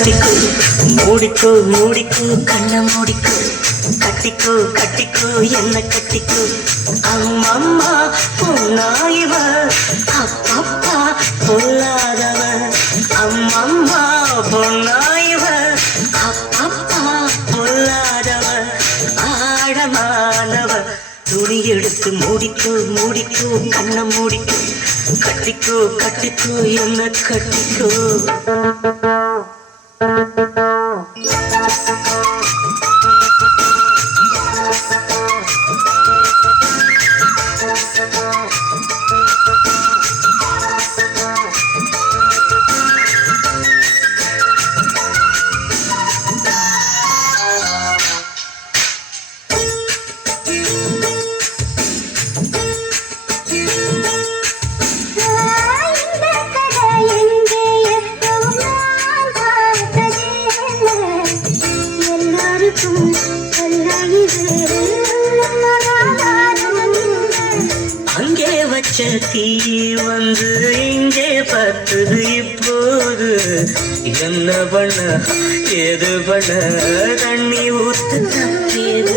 கட்டிக்கோ மூடிக்கோ மூடிக்கோ கண்ண மூடிக்கோ கட்டிக்கோ கட்டிக்கோ என்ன கட்டிக்கோ அம்மம்மா பொன்னாயிவ அப்பப்பா பொல்லாதவ அம்மம்மா பொன்னாயிவ அப்பப்பா பொல்லாதவ ஆழமானவ துணி எடுத்து மூடிக்கோ மூடிக்கோ கண்ண மூடிக்கோ கட்டிக்கோ கட்டிக்கோ என்ன கட்டிக்கோ அங்கே வச்ச தீ வந்து இங்கே பத்துது இப்போது என்ன பண்ண ஏது பண்ண தண்ணி ஊத்து தப்பியது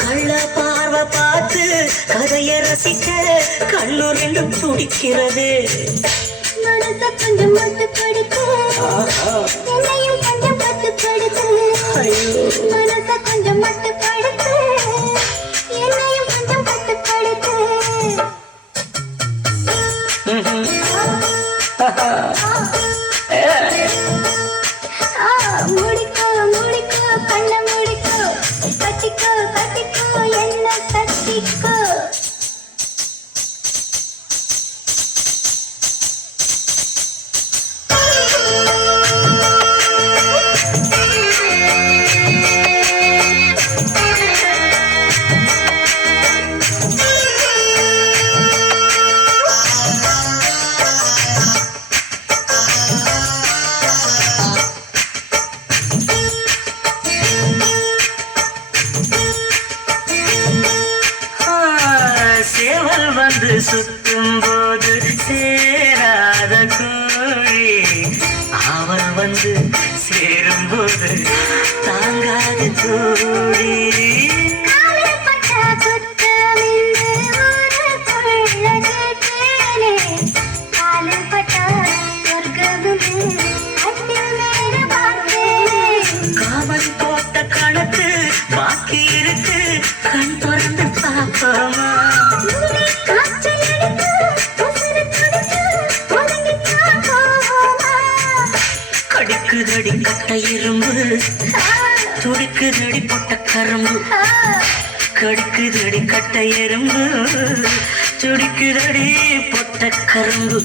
கள்ள பார்வை பார்த்து கதைய ரசிக்க கண்ணு ரெண்டும் துடிக்கிறது கொஞ்சம் மட்டு படுத்து என்னையும் கொஞ்சம் பட்டு படுத்து மனச கொஞ்சம் மட்டு படுத்து என்னையும் கொஞ்சம் பட்டு படுத்து முடிக்கோ முடிக்கோ கண்ண முடிக்கோ கட்டிக்கோ கட்டிக்கோ என்ன கட்டிக்கோ சேவல் வந்து சுத்தும் போது சேராத கோழி அவள் வந்து சேரும் போது தாங்காத தோழி காவல் போட்ட கணக்கு பாக்கி இருக்கு கண் திறந்து பாப்போமா கடிக்குதடி கட்ட இரும்பு துடிக்குதடி பொட்ட கரும்பு கடிக்குதடி கட்ட எறும்பு துடிக்குதடி பொட்ட கரும்பு